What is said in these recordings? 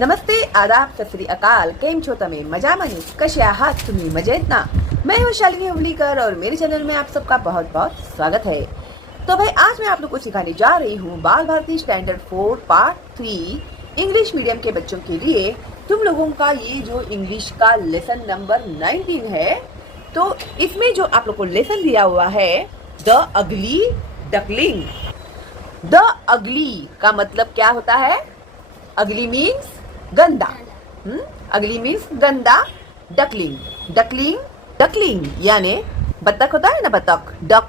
नमस्ते, आदाब, सत श्री अकाल। केम छो तमे मजाમાં ને કશે આહાત तुम्ही मजेत ना। मैं हूँ शालिनी उमलीकर और मेरे चैनल में आप सबका बहुत बहुत स्वागत है। तो भाई आज मैं आप लोग को सिखाने जा रही हूँ Bal Bharati standard 4 part 3 English medium के बच्चों के लिए तुम लोगों का ये जो इंग्लिश का लेसन नंबर 19 है। तो इसमें जो आप लोग को लेसन दिया हुआ है the ugly duckling. The ugly का मतलब क्या होता है? अगली मीन्स गंदा। अगली मीन्स गंदा। डकलिंग डकलिंग डकलिंग यानी बतख होता है ना, बतख, डक,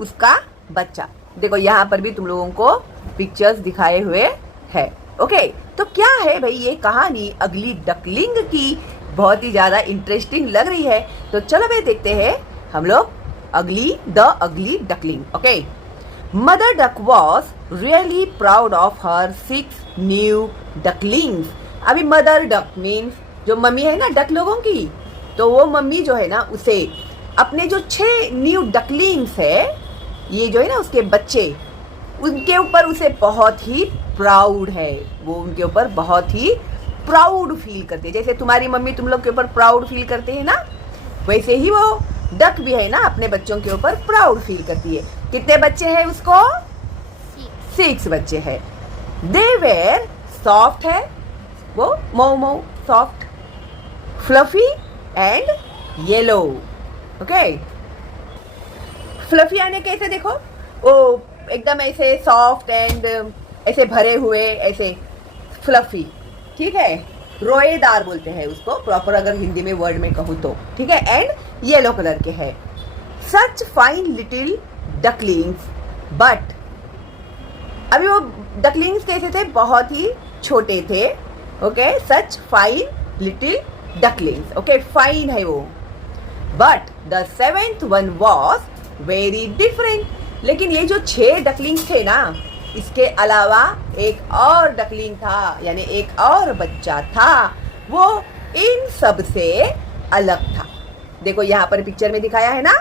उसका बच्चा। देखो यहाँ पर भी तुम लोगों को पिक्चर्स दिखाए हुए है। ओके, तो क्या है भाई ये कहानी अगली डकलिंग की? बहुत ही ज्यादा इंटरेस्टिंग लग रही है। तो चलो भाई देखते हैं हम लोग the ugly duckling. Okay, Mother duck was really proud of her 6 new ducklings। अभी मदर डक मीन्स जो मम्मी है ना डक लोगों की, तो वो मम्मी जो है ना उसे अपने जो 6 न्यू डकलिंग्स है, ये जो है ना उसके बच्चे, उनके ऊपर उसे बहुत ही प्राउड है। वो उनके ऊपर बहुत ही प्राउड फील करते है। जैसे तुम्हारी मम्मी तुम लोग के ऊपर प्राउड फील करते हैं ना, वैसे ही वो डक भी है ना अपने बच्चों के ऊपर प्राउड फील करती है। कितने बच्चे हैं उसको? 6 बच्चे हैं। दे वेर सॉफ्ट है, वो Mau Mau soft, fluffy and yellow. Okay, fluffy आने कैसे देखो, वो एकदम ऐसे सॉफ्ट एंड ऐसे भरे हुए, ऐसे फ्लफी, ठीक है, रोएदार बोलते हैं उसको प्रॉपर अगर हिंदी में वर्ड में कहूँ तो, ठीक है। एंड येलो कलर के है। Such fine little ducklings but, अभी वो डकलिंग्स कैसे थे? बहुत ही छोटे थे। Okay, such fine little ducklings. Okay, fine है वो। But the 7th one was very different. लेकिन ये जो 6 डकलिंग्स थे ना, इसके अलावा एक और डकलिंग था, यानी एक और बच्चा था, वो इन सब से अलग था। देखो यहाँ पर पिक्चर में दिखाया है ना,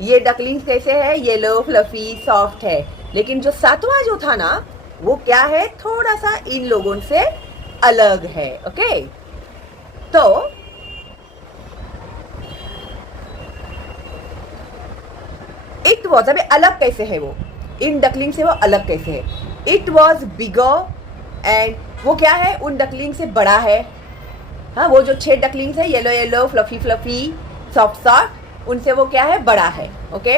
ये डकलिंग कैसे है? येलो, फ्लफी, सॉफ्ट है। लेकिन जो 7वां जो था ना, वो क्या है? थोड़ा सा इन लोगों से अलग है। ओके, तो इट वॉज, अभी अलग कैसे है वो? इन डकलिंग से वो अलग कैसे है? इट वॉज बिगर एंड, वो क्या है? उन डकलिंग से बड़ा है। हाँ, वो जो 6 डकलिंग्स है, yellow yellow, fluffy fluffy, soft soft, उनसे वो क्या है? बड़ा है। Okay,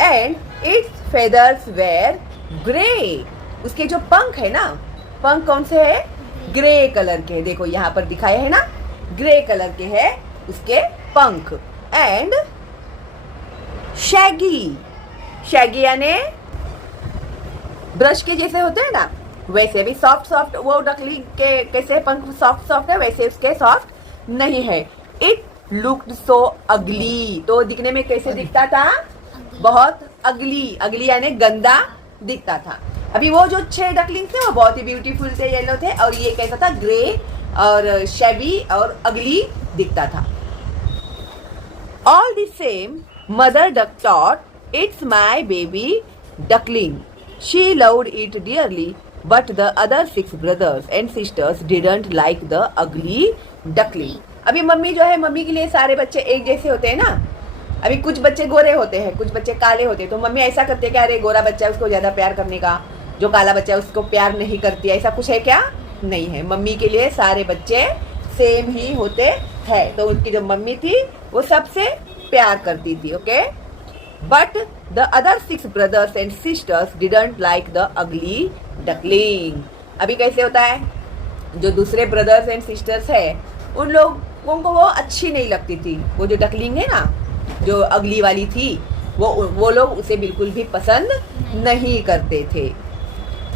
and its feathers were grey. उसके जो पंख है ना, पंख कौन से है? ग्रे कलर के। देखो यहाँ पर दिखाया है ना, ग्रे कलर के है उसके पंख। एंड शैगी, शैगी यानी ब्रश के जैसे होते हैं ना, वैसे भी सॉफ्ट सॉफ्ट वो डकलिंग के कैसे पंख सॉफ्ट सॉफ्ट है, वैसे उसके सॉफ्ट नहीं है। इट लुक्ड सो अगली, तो दिखने में कैसे दिखता था? बहुत अगली, अगली यानी गंदा दिखता था। अभी वो जो 6 डकलिंग थे वो बहुत ही ब्यूटीफुल थे, येलो थे, और ये कैसा था? ग्रे और शेबी और अगली दिखता था। All the same mother duck thought it's my baby duckling. She loved it dearly, but the other 6 brothers and sisters didn't like the ugly duckling। अभी मम्मी जो है, मम्मी के लिए सारे बच्चे एक जैसे होते हैं ना। अभी कुछ बच्चे गोरे होते हैं, कुछ बच्चे काले होते हैं, तो मम्मी ऐसा करती है कि अरे गोरा बच्चा है उसको ज्यादा प्यार करने का, जो काला बच्चा है उसको प्यार नहीं करती है। ऐसा कुछ है क्या? नहीं है। मम्मी के लिए सारे बच्चे सेम ही होते हैं। तो उनकी जो मम्मी थी वो सबसे प्यार करती थी। Okay, But the other 6 brothers and sisters didn't like the ugly duckling। अभी कैसे होता है? जो दूसरे ब्रदर्स एंड सिस्टर्स है, उन लोगों को वो अच्छी नहीं लगती थी। वो जो डकलिंग है ना, जो अगली वाली थी, वो लोग उसे बिल्कुल भी पसंद नहीं करते थे।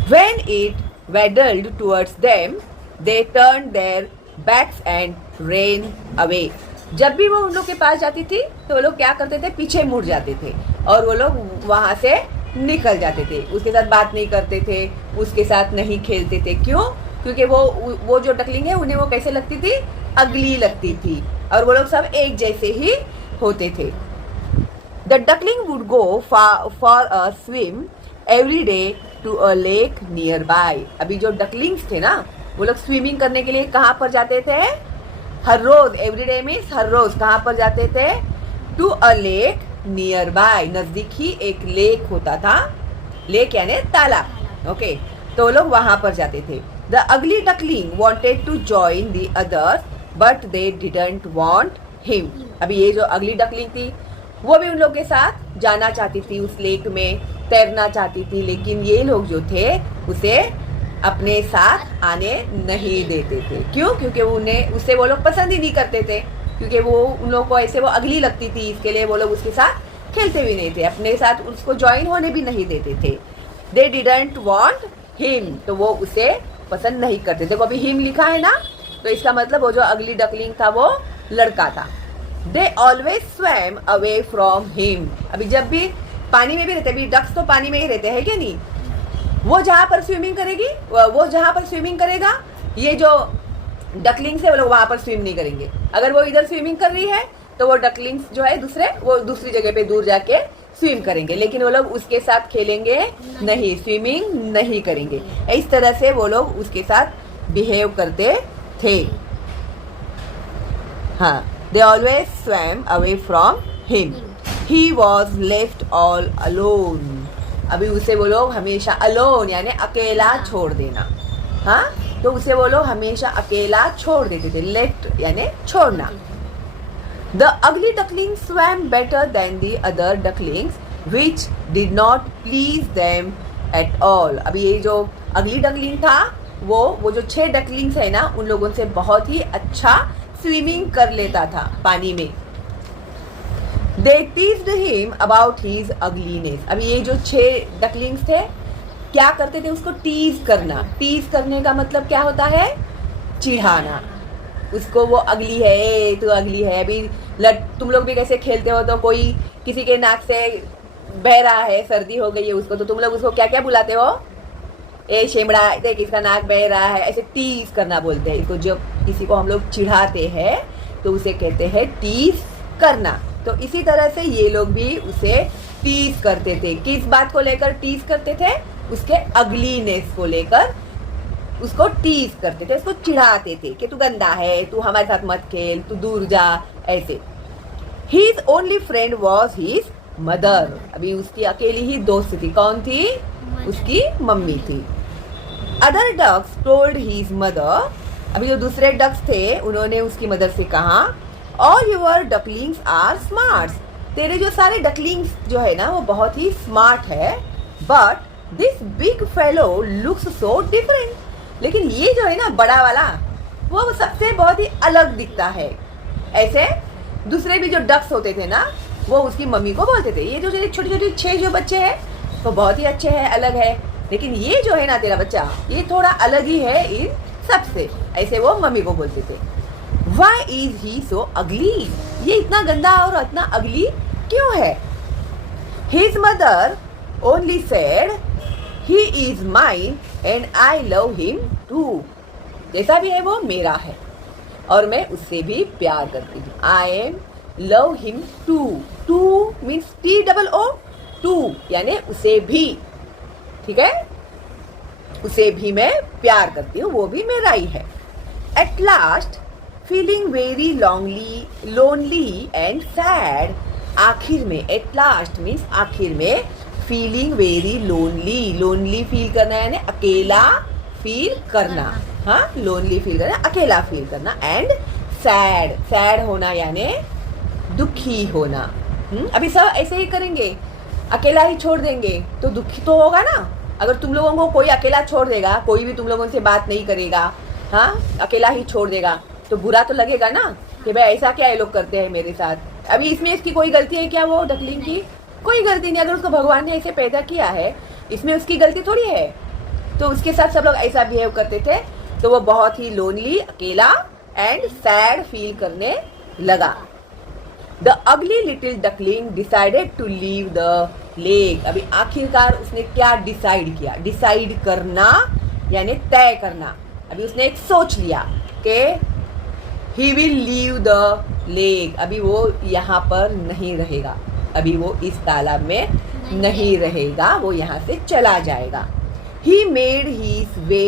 When it waddled towards them, they turned their backs and ran away। जब भी वो उन लोग के पास जाती थी तो वो लोग क्या करते थे? पीछे मुड़ जाते थे और वो लोग वहां से निकल जाते थे। उसके साथ बात नहीं करते थे, उसके साथ नहीं खेलते थे। क्यों? क्योंकि वो जो डकलिंग है उन्हें वो कैसे लगती थी? अगली लगती थी, और वो लोग सब एक जैसे ही होते थे। The duckling would go for a swim every day to a lake nearby. अभी जो डकलिंग्स थे ना, वो लोग स्विमिंग करने के लिए कहाँ पर जाते थे? हर रोज, एवरीडे मीन्स हर रोज कहाँ पर जाते थे? To a lake nearby, नजदीक ही एक लेक होता था, लेक यानी तालाब। ओके, तो लोग वहां पर जाते थे। The ugly duckling wanted to join the others but they didn't want him. अभी ये जो अगली डकलिंग थी वो भी उन लोग के साथ जाना चाहती थी, उस लेक में तैरना चाहती थी, लेकिन ये लोग जो थे उसे अपने साथ आने नहीं देते थे। क्यों? क्योंकि उसे वो लोग पसंद ही नहीं करते थे, क्योंकि वो उन लोगों को ऐसे वो अगली लगती थी, इसके लिए वो लोग उसके साथ खेलते भी नहीं थे, अपने साथ उसको ज्वाइन होने भी नहीं देते थे। दे डिडंट वॉन्ट हिम, तो वो उसे पसंद नहीं करते। देखो अभी हिम लिखा है ना, तो इसका मतलब वो जो अगली डकलिंग था वो लड़का था। They always swum away from him. अभी जब भी पानी में भी रहते, अभी डक्स तो पानी में ही रहते हैं क्या नहीं, वो जहां पर स्विमिंग करेगी, वो जहां पर स्विमिंग करेगा, ये जो डकलिंग्स है वो लोग वहां पर स्विम नहीं करेंगे। अगर वो इधर स्विमिंग कर रही है तो वो डकलिंग्स जो है वो दूसरी जगह पे दूर जाके स्विम करेंगे, लेकिन वो लोग उसके साथ खेलेंगे नहीं, स्विमिंग नहीं करेंगे। इस तरह से वो लोग उसके साथ बिहेव करते थे। हाँ, they always swum away from him. He was left all alone. अभी उसे वो लोग हमेशा अलोन यानी अकेला छोड़ देना। हाँ, तो उसे वो लोग हमेशा अकेला छोड़ देते थे, लेफ्ट यानी छोड़ना। The ugly duckling swum better than the other ducklings which did not please them at all. अभी ये जो अगली डकलिंग था वो जो 6 डकलिंग्स है ना, उन लोगों से बहुत ही अच्छा स्विमिंग कर लेता था पानी में। They teased him about his ugliness। अभी ये जो 6 डकलिंग्स थे क्या करते थे? उसको टीज करना। टीज करने का मतलब क्या होता है? चिढ़ाना। उसको वो अगली है, तू अगली है। अभी तुम लोग भी कैसे खेलते हो, तो कोई किसी के नाक से बह रहा है, सर्दी हो गई है उसको, तो तुम लोग उसको क्या क्या बुलाते हो? ए शेमड़ा, देख इसका नाक बह रहा है, ऐसे टीज करना बोलते हैं इसको। जब किसी को हम लोग चिढ़ाते हैं तो उसे कहते हैं टीज करना। तो इसी तरह से ये लोग भी उसे टीज करते थे। किस बात को लेकर टीज करते थे? उसके अगलीनेस को लेकर उसको टीज करते थे, उसको चिढ़ाते थे कि तू गंदा है, तू हमारे साथ मत खेल, तू दूर जा, ऐसे। His only friend was his mother। अभी उसकी अकेली ही दोस्त थी, कौन थी? उसकी मम्मी थी। Other ducks told his mother। अभी जो दूसरे डक्स थे उन्होंने उसकी मदर से कहा, All your ducklings are smart। तेरे जो सारे डकलिंग्स जो है ना वो बहुत ही स्मार्ट है, but this big fellow looks so different. लेकिन ये जो है ना बड़ा वाला वो सबसे बहुत ही अलग दिखता है। ऐसे दूसरे भी जो डक्स होते थे ना वो उसकी मम्मी को बोलते थे, ये जो छोटे छोटे 6 जो बच्चे हैं वो बहुत ही अच्छे हैं, अलग है, लेकिन ये जो है ना तेरा बच्चा ये थोड़ा अलग ही है इन सबसे। ऐसे वो मम्मी को बोलते थे। Why is he so ugly? ये इतना गंदा और इतना अगली क्यों है? His mother only said, He is mine and I love him too। जैसा भी है वो मेरा है और मैं उससे भी प्यार करती हूँ। I love him too। Too means TOO, too यानी उसे भी, ठीक है? उसे भी मैं प्यार करती हूँ, वो भी मेरा ही है। At last feeling very lonely and sad। आखिर में, at last means आखिर में, feeling very lonely फील करना यानी अकेला फील करना। हाँ, lonely फील करना, अकेला फील करना। and sad होना यानी दुखी होना। अभी सब ऐसे ही करेंगे, अकेला ही छोड़ देंगे तो दुखी तो होगा ना। अगर तुम लोगों को कोई अकेला छोड़ देगा, कोई भी तुम लोगों से बात नहीं करेगा, हाँ अकेला ही छोड़ देगा, तो बुरा तो लगेगा ना कि भाई ऐसा क्या ये लोग करते हैं मेरे साथ। अभी इसमें इसकी कोई गलती है क्या? वो डकलिंग की कोई गलती नहीं। अगर उसको भगवान ने ऐसे पैदा किया है, इसमें उसकी गलती थोड़ी है। तो उसके साथ सब लोग ऐसा बिहेव करते थे, तो वो बहुत ही लोनली, अकेला एंड सैड फील करने लगा। The ugly little duckling decided to leave the lake. अभी आखिरकार उसने क्या डिसाइड किया? डिसाइड करना यानी तय करना। अभी उसने एक सोच लिया कि he will leave the lake. अभी वो यहाँ पर नहीं रहेगा, अभी वो इस तालाब में नहीं रहेगा, वो यहाँ से चला जाएगा। He made his way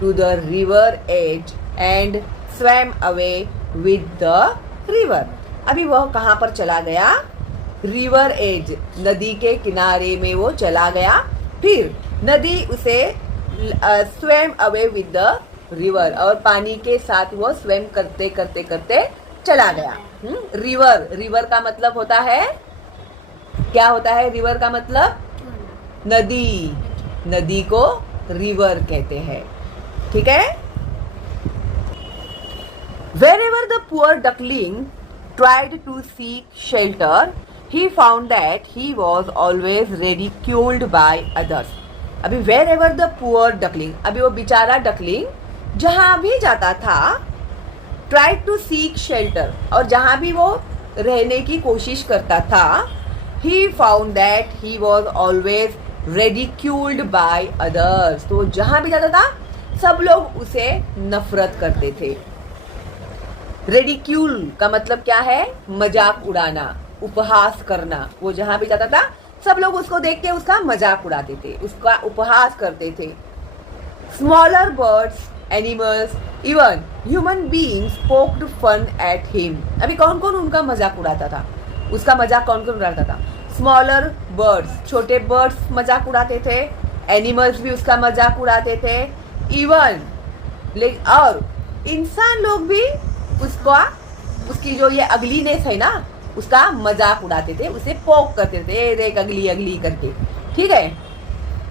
to the river edge and swam away with the river. अभी वह कहाँ पर चला गया? रिवर एज, नदी के किनारे में वो चला गया। फिर नदी उसे swam away with the river, और पानी के साथ वो swim करते करते करते चला गया। रिवर, रिवर का मतलब होता है, क्या होता है रिवर का मतलब? नदी, नदी को रिवर कहते हैं। ठीक है। Wherever the poor duckling tried to seek shelter, he found that he was always ridiculed by others. अभी wherever the poor duckling, अभी वो बेचारा डकलिंग जहां भी जाता था, tried to seek shelter, और जहां भी वो रहने की कोशिश करता था, he found that he was always ridiculed by others. तो जहां भी जाता था सब लोग उसे नफरत करते थे। रेडिक्यूल का मतलब क्या है? मजाक उड़ाना, उपहास करना। वो जहां भी जाता था सब लोग उसको देख के उसका मजाक उड़ाते थे, उसका उपहास करते थे। Smaller birds, animals, even human beings poked fun at him. अभी कौन कौन उनका मजाक उड़ाता था? उसका मजाक कौन कौन उड़ाता था? स्मॉलर बर्ड्स, छोटे बर्ड्स मजाक उड़ाते थे। एनिमल्स भी उसका मजाक उड़ाते थे। इवन और इंसान लोग भी उसका, उसकी जो ये अगलीनेस है ना, उसका मजाक उड़ाते थे, उसे पोक करते थे, देख अगली अगली करके। ठीक है।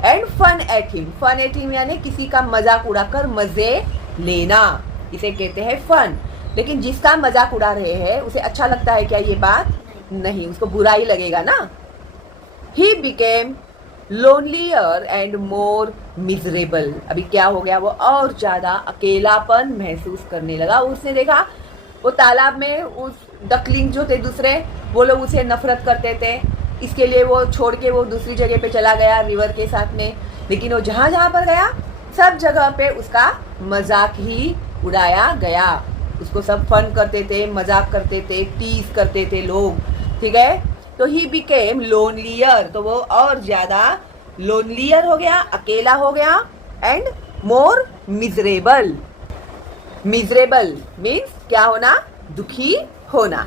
And fun at him, fun at him यानी किसी का मजाक उड़ाकर मजे लेना, इसे कहते हैं फन। लेकिन जिसका मजाक उड़ा रहे हैं उसे अच्छा लगता है क्या ये बात? नहीं, उसको बुरा ही लगेगा ना। He became lonelier and more miserable. अभी क्या हो गया? वो और ज्यादा अकेलापन महसूस करने लगा। उसने देखा वो तालाब में उस डकलिंग जो थे दूसरे, वो लोग उसे नफरत करते थे, इसके लिए वो छोड़ के वो दूसरी जगह पे चला गया रिवर के साथ में। लेकिन वो जहाँ जहाँ पर गया सब जगह पे उसका मजाक ही उड़ाया गया। उसको सब फन करते थे, मजाक करते थे, टीज करते थे लोग। ठीक है। तो ही बिकेम लोनलियर, तो वो और ज्यादा लोनलियर हो गया, अकेला हो गया। And more miserable, miserable means क्या होना? दुखी होना।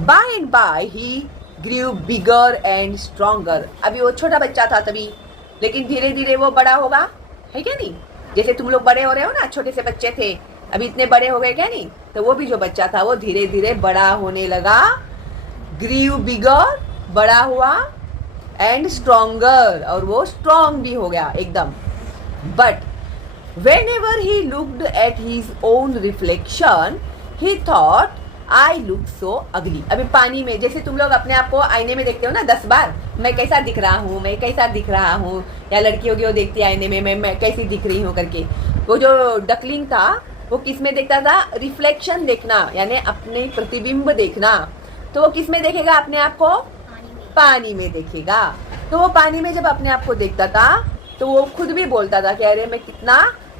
By and by he grew bigger and stronger. अभी वो छोटा बच्चा था तभी, लेकिन धीरे धीरे वो बड़ा होगा, है क्या नहीं? जैसे तुम लोग बड़े हो रहे हो ना, छोटे से बच्चे थे अभी इतने बड़े हो गए क्या नहीं? तो वो भी जो बच्चा था वो धीरे धीरे बड़ा होने लगा। ग्रीव बिगर, बड़ा हुआ, एंड स्ट्रॉन्गर, और वो स्ट्रॉन्ग भी हो गया एकदम। But whenever he looked at his own reflection, he thought, I look so ugly. अभी पानी में जैसे तुम लोग अपने आप को आईने में देखते हो ना 10 बार, मैं कैसा दिख रहा हूँ, मैं कैसा दिख रहा हूँ, या लड़की होगी वो देखती है आईने में मैं कैसी दिख रही हूँ करके। वो जो डकलिंग था वो किस में देखता था? रिफ्लेक्शन देखना, यानी अपने प्रतिबिंब देखना। तो वो किस में देखेगा अपने आप को? पानी में देखेगा। तो वो पानी में जब अपने आप को देखता था तो वो खुद भी बोलता था कि अरे मैं कितना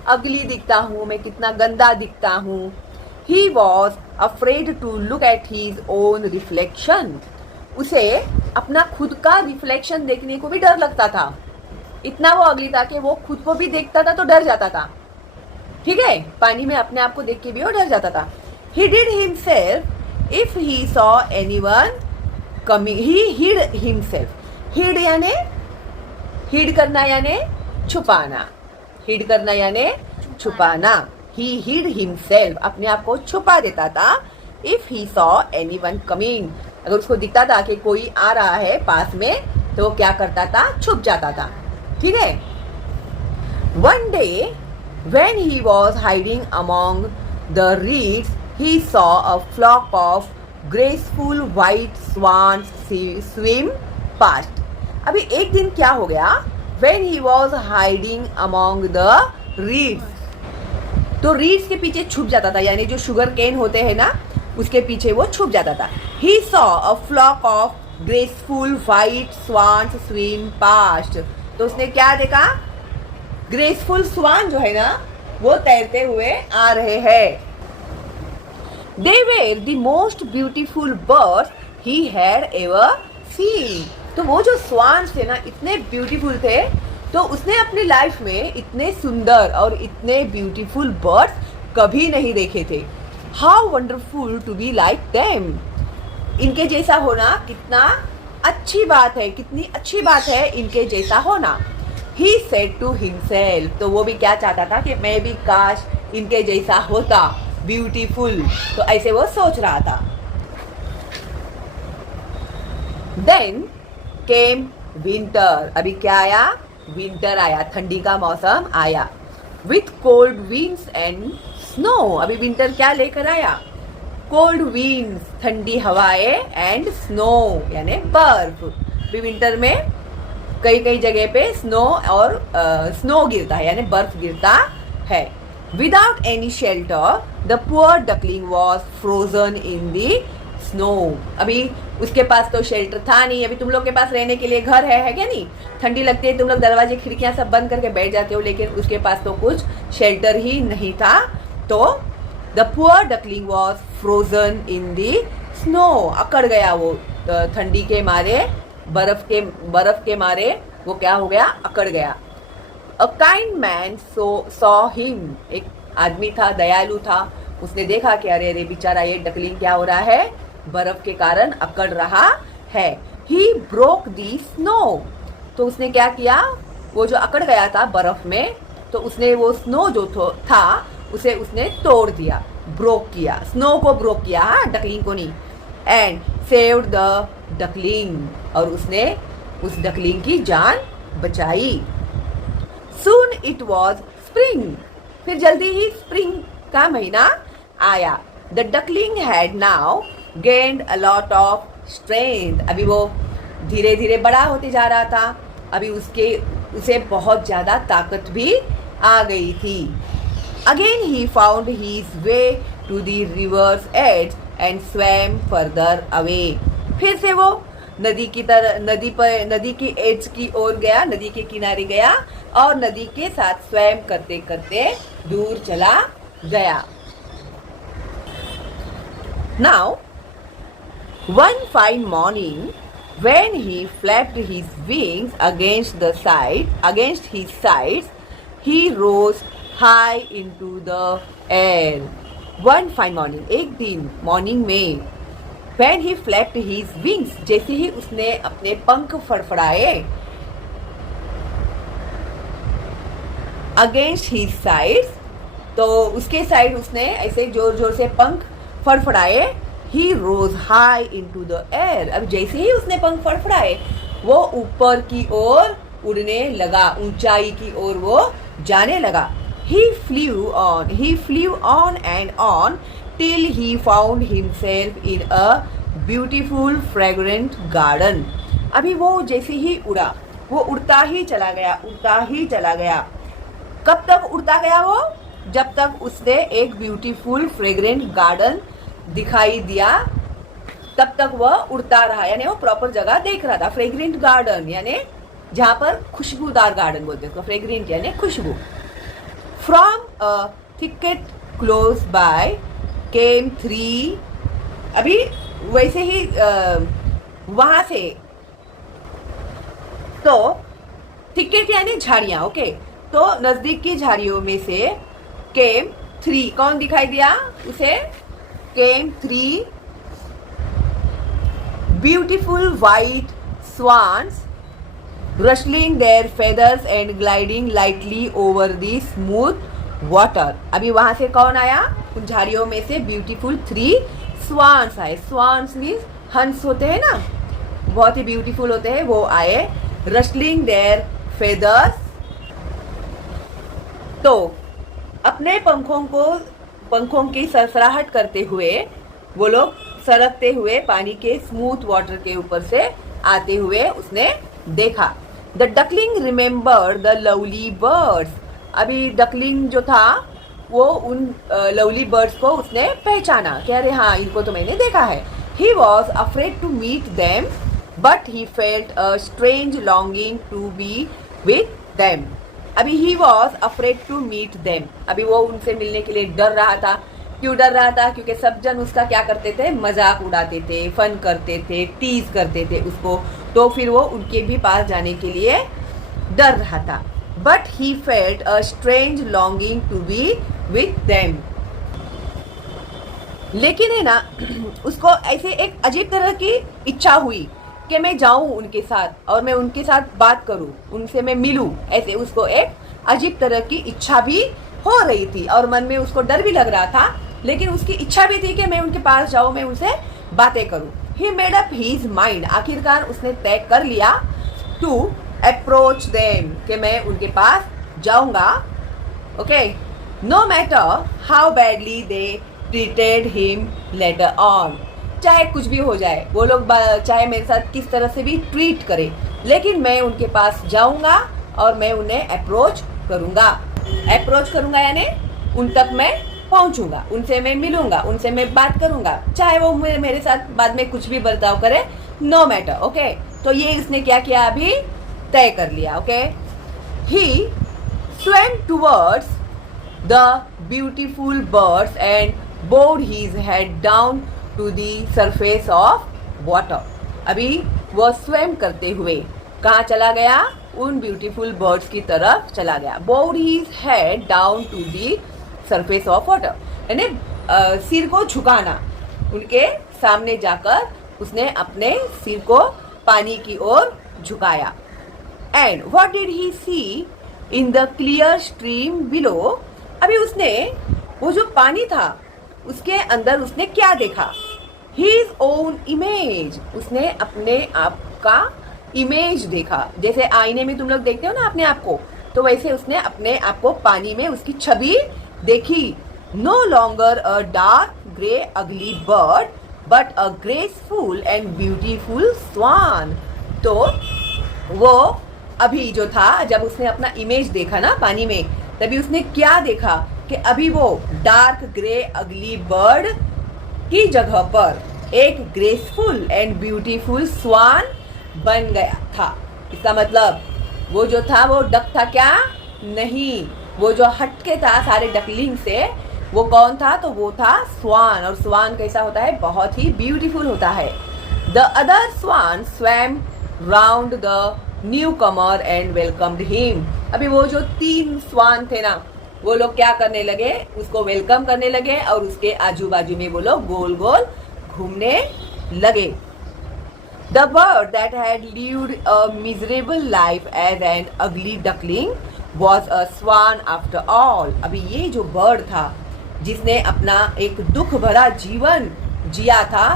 अगली दिखता हूँ, मैं कितना गंदा दिखता हूँ। He was afraid to look at his own reflection. उसे अपना खुद का रिफ्लेक्शन देखने को भी डर लगता था। इतना वो अगली था कि वो खुद को भी देखता था तो डर जाता था। ठीक है। पानी में अपने आप को देख के भी वो डर जाता था। He did himself if he saw anyone coming. He hid himself. Hid यानी हिड करना यानी छुपाना, हिड करना यानी छुपाना। He hid himself, अपने आप को छुपा देता था। If he saw anyone coming, अगर उसको दिखता था कि कोई आ रहा है पास में तो वो क्या करता था? छुप जाता था। ठीक है। One day when he was hiding among the reeds, he saw a flock of graceful white swans swim past. अभी एक दिन क्या हो गया? When he was hiding among the reeds, तो रीड्स के पीछे छुप जाता था, यानी जो शुगर केन होते हैं ना उसके पीछे वो छुप जाता था। He saw a flock of graceful white swans swim past. तो उसने क्या देखा? ग्रेसफुल स्वान जो है ना वो तैरते हुए आ रहे हैं। They were the most beautiful birds he had ever seen. तो वो जो स्वान्स थे ना इतने ब्यूटीफुल थे, तो उसने अपनी लाइफ में इतने सुंदर और इतने ब्यूटीफुल बर्ड्स कभी नहीं देखे थे। How wonderful to be like them. इनके जैसा होना कितना अच्छी बात है, कितनी अच्छी बात है इनके जैसा होना। He said to himself, तो वो भी क्या चाहता था कि मैं भी काश इनके जैसा होता, ब्यूटीफुल। तो ऐसे वो सोच रहा था। Then came winter, अभी क्या आया? विंटर आया, ठंडी का मौसम आया। With cold winds and snow, अभी विंटर क्या लेकर आया? कोल्ड विंड्स, ठंडी हवाएं, एंड स्नो यानी बर्फ। भी विंटर में कई कई जगह पे स्नो और स्नो गिरता है यानी बर्फ गिरता है। Without any shelter the poor duckling was frozen in the snow. अभी उसके पास तो शेल्टर था नहीं। अभी तुम लोग के पास रहने के लिए घर है क्या नहीं? ठंडी लगती है, तुम लोग दरवाजे खिड़कियां सब बंद करके बैठ जाते हो, लेकिन उसके पास तो कुछ शेल्टर ही नहीं था। तो the poor duckling was frozen in the snow, अकड़ गया वो ठंडी के मारे, बर्फ के मारे वो क्या हो गया? अकड़ गया। A kind man saw him, एक आदमी था, दयालु था, उसने देखा कि अरे अरे बेचारा ये डकलिंग क्या हो रहा है, बर्फ के कारण अकड़ रहा है। ही ब्रोक दी स्नो, तो उसने क्या किया? वो जो अकड़ गया था बर्फ में, तो उसने वो स्नो जो था उसे उसने तोड़ दिया, ब्रोक किया, स्नो को ब्रोक किया, डकलिंग को नहीं। एंड सेव्ड द डकलिंग, और उसने उस डकलिंग की जान बचाई। सून इट वॉज स्प्रिंग, फिर जल्दी ही स्प्रिंग का महीना आया। The duckling had now gained a lot of strength, अभी वो धीरे धीरे बड़ा होते जा रहा था, अभी उसे बहुत ज्यादा ताकत भी आ गई थी। Again he found his way to the river's edge and swam further away. फिर से वो नदी की एज की ओर गया, नदी के किनारे गया और नदी के साथ स्वयं करते करते दूर चला गया। Now, one fine morning, when he flapped his wings against his sides, he rose high into the air. One fine morning, एक दिन मॉर्निंग में, when he flapped his wings, जैसे ही उसने अपने पंख फड़फड़ाए, against his sides, तो उसके साइड उसने ऐसे जोर जोर से पंख फड़फड़ाए। he rose high into the air, अब जैसे ही उसने पंख फड़फड़ाए वो ऊपर की ओर उड़ने लगा, ऊंचाई की ओर वो जाने लगा। He flew on and on till he found himself in a beautiful fragrant garden. अभी वो जैसे ही उड़ा, वो उड़ता ही चला गया। कब तक उड़ता गया वो? जब तक उसने एक ब्यूटीफुल फ्रेग्रेंट गार्डन दिखाई दिया, तब तक वह उड़ता रहा, यानी वो प्रॉपर जगह देख रहा था। फ्रेग्रेंट गार्डन यानी जहाँ पर खुशबूदार गार्डन बोलते हैं उसको, फ्रेग्रेंट यानी खुशबू। From a thicket close by came three, अभी वैसे ही वहां से, तो थिकेट यानी झाड़ियां, ओके, तो नजदीक की झाड़ियों में से केम थ्री, कौन दिखाई दिया उसे? Came three beautiful white swans rustling their feathers and gliding lightly over the smooth water. अभी वहां से कौन आया? उन झाड़ियों में से ब्यूटीफुल थ्री स्वान्स आए। स्वान्स मीन्स हंस होते हैं ना, बहुत ही ब्यूटीफुल होते हैं, वो आए। रस्टलिंग देयर फेदर्स, तो अपने पंखों की सरसराहट करते हुए वो लोग सरकते हुए पानी के स्मूथ वाटर के ऊपर से आते हुए उसने देखा। The duckling remember the lovely birds, अभी डकलिंग जो था वो उन लवली बर्ड्स को उसने पहचाना, कह रहे हाँ इनको तो मैंने देखा है। He was afraid to meet them but he felt a strange longing to be with them. अभी he was afraid to meet them, अभी वो उनसे मिलने के लिए डर रहा था। क्यों डर रहा था? क्योंकि सब जन उसका क्या करते थे? मजाक उड़ाते थे, फन करते थे, टीज करते थे उसको, तो फिर वो उनके भी पास जाने के लिए डर रहा था, but he felt a strange longing to be with them. लेकिन है ना, उसको ऐसे एक अजीब तरह की इच्छा हुई कि मैं जाऊं उनके साथ और मैं उनके साथ बात करूं, उनसे मैं मिलूं। ऐसे उसको एक अजीब तरह की इच्छा भी हो रही थी और मन में उसको डर भी लग रहा था, लेकिन उसकी इच्छा भी थी कि मैं उनके पास जाऊं, मैं उनसे बातें करूं। He made up his mind, आखिरकार उसने तय कर लिया, टू अप्रोच देम, कि मैं उनके पास जाऊंगा। Okay, no matter how badly they treated him later on, चाहे कुछ भी हो जाए, वो लोग चाहे मेरे साथ किस तरह से भी ट्रीट करे, लेकिन मैं उनके पास जाऊंगा और मैं उन्हें अप्रोच करूंगा। अप्रोच करूंगा यानी उन तक मैं पहुंचूंगा, उनसे मैं मिलूंगा, उनसे मैं बात करूंगा, चाहे वो मेरे साथ बाद में कुछ भी बर्ताव करे, नो मैटर। ओके, तो ये इसने क्या किया, अभी तय कर लिया। Okay, he swam towards the beautiful birds and bowed his head down to the surface of water। अभी वो स्वयं करते हुए कहाँ चला गया, उन ब्यूटीफुल बर्ड्स की तरफ चला गया। bowed his head down to the surface of water, यानी सिर को झुकाना, उनके सामने जाकर उसने अपने सिर को पानी की ओर झुकाया। And what did he see in the clear stream below, अभी उसने वो जो पानी था उसके अंदर उसने क्या देखा, his own image, उसने अपने आप का इमेज देखा। जैसे आईने में तुम लोग देखते हो ना अपने आप को, तो वैसे उसने अपने आप को पानी में उसकी छवि देखी। No longer a dark grey ugly bird but a graceful and beautiful swan. तो वो अभी जो था, जब उसने अपना इमेज देखा ना पानी में, तभी उसने क्या देखा कि अभी वो डार्क ग्रे अगली बर्ड की जगह पर एक ग्रेसफुल एंड ब्यूटीफुल स्वान बन गया था। इसका मतलब वो जो था वो डक था क्या, नहीं, वो जो हटके था सारे डकलिंग से, वो कौन था, तो वो था स्वान। और स्वान कैसा होता है, बहुत ही ब्यूटीफुल होता है। The other swan swam round the newcomer and welcomed him. अभी वो जो 3 स्वान थे ना, वो लोग क्या करने लगे, उसको वेलकम करने लगे और उसके आजू बाजू में वो लोग गोल गोल घूमने लगे। The bird that had lived a miserable life as an ugly duckling was a swan after all। अभी ये जो बर्ड था जिसने अपना एक दुख भरा जीवन जिया था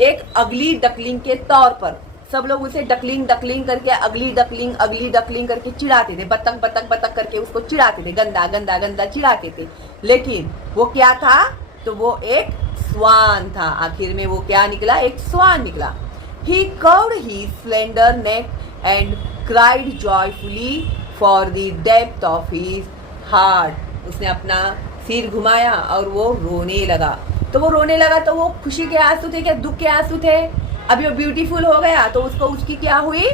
एक अगली डकलिंग के तौर पर, सब लोग उसे डकलिंग डकलिंग करके अगली डकलिंग करके चिढ़ाते थे, बतख बतख बतख करके उसको चिढ़ाते थे, गंदा गंदा गंदा चिढ़ाते थे। लेकिन वो क्या था, तो वो एक स्वान था। आखिर में वो क्या निकला, एक स्वान निकला। He curved his slender neck and cried joyfully for the depth of his heart। उसने अपना सिर घुमाया और वो रोने लगा। तो वो रोने लगा तो वो खुशी के आंसू थे क्या, दुख के आंसू थे? अभी वो ब्यूटीफुल हो गया तो उसको उसकी क्या हुई,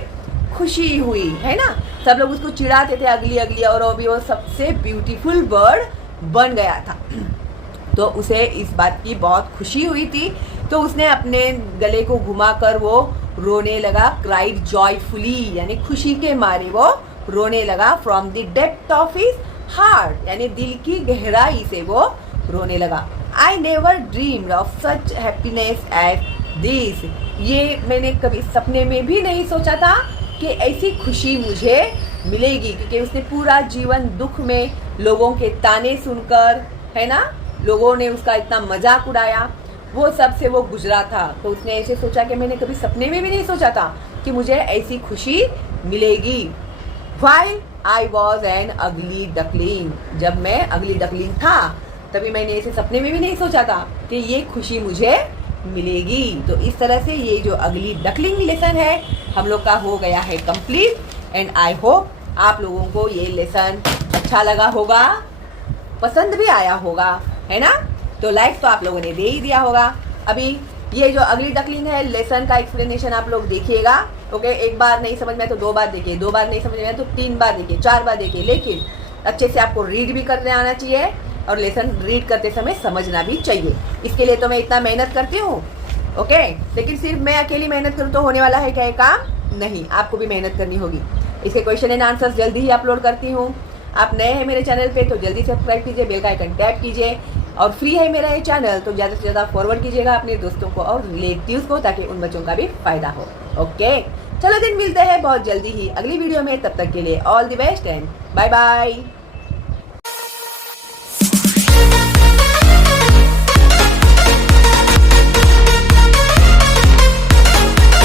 खुशी हुई, है ना। सब लोग उसको चिढ़ाते थे अगली अगली, और अभी वो सबसे ब्यूटीफुल बर्ड बन गया था। तो उसे इस बात की बहुत खुशी हुई थी, तो उसने अपने गले को घुमाकर वो रोने लगा। क्राइड जॉयफुली यानी खुशी के मारे वो रोने लगा। From the depth of his heart यानी दिल की गहराई से वो रोने लगा। I never dreamed of such happiness as this. ये मैंने कभी सपने में भी नहीं सोचा था कि ऐसी खुशी मुझे मिलेगी, क्योंकि उसने पूरा जीवन दुख में लोगों के ताने सुनकर, है ना, लोगों ने उसका इतना मजाक उड़ाया, वो सब से वो गुजरा था। तो उसने ऐसे सोचा कि मैंने कभी सपने में भी नहीं सोचा था कि मुझे ऐसी खुशी मिलेगी। While I was an ugly duckling, जब मैं अगली डकलिंग था तभी मैंने ऐसे सपने में भी नहीं सोचा था कि ये खुशी मुझे मिलेगी। तो इस तरह से ये जो अगली डकलिंग लेसन है हम लोग का हो गया है कंप्लीट। एंड आई होप आप लोगों को ये लेसन अच्छा लगा होगा, पसंद भी आया होगा, है ना। तो लाइक तो आप लोगों ने दे ही दिया होगा। अभी ये जो अगली डकलिंग है लेसन का एक्सप्लेनेशन आप लोग देखिएगा। ओके, एक बार नहीं समझ में आया तो 2 बार देखिए, 2 बार नहीं समझ में आया तो 3 बार देखिए, 4 बार देखिए, लेकिन अच्छे से आपको रीड भी करने आना चाहिए और लेसन रीड करते समय समझना भी चाहिए। इसके लिए तो मैं इतना मेहनत करती हूँ, ओके, लेकिन सिर्फ मैं अकेली मेहनत करूँ तो होने वाला है क्या ये काम? नहीं, आपको भी मेहनत करनी होगी। इसके क्वेश्चन एंड आंसर्स जल्दी ही अपलोड करती हूँ। आप नए हैं मेरे चैनल पे तो जल्दी सब्सक्राइब कीजिए, बेल का आइकन टैप कीजिए और फ्री है मेरा ये चैनल तो ज़्यादा से ज़्यादा फॉरवर्ड कीजिएगा अपने दोस्तों को और रिलेटिव्स को, ताकि उन बच्चों का भी फायदा हो। ओके, चलो दिन मिलते हैं बहुत जल्दी ही अगली वीडियो में। तब तक के लिए all the best and bye bye.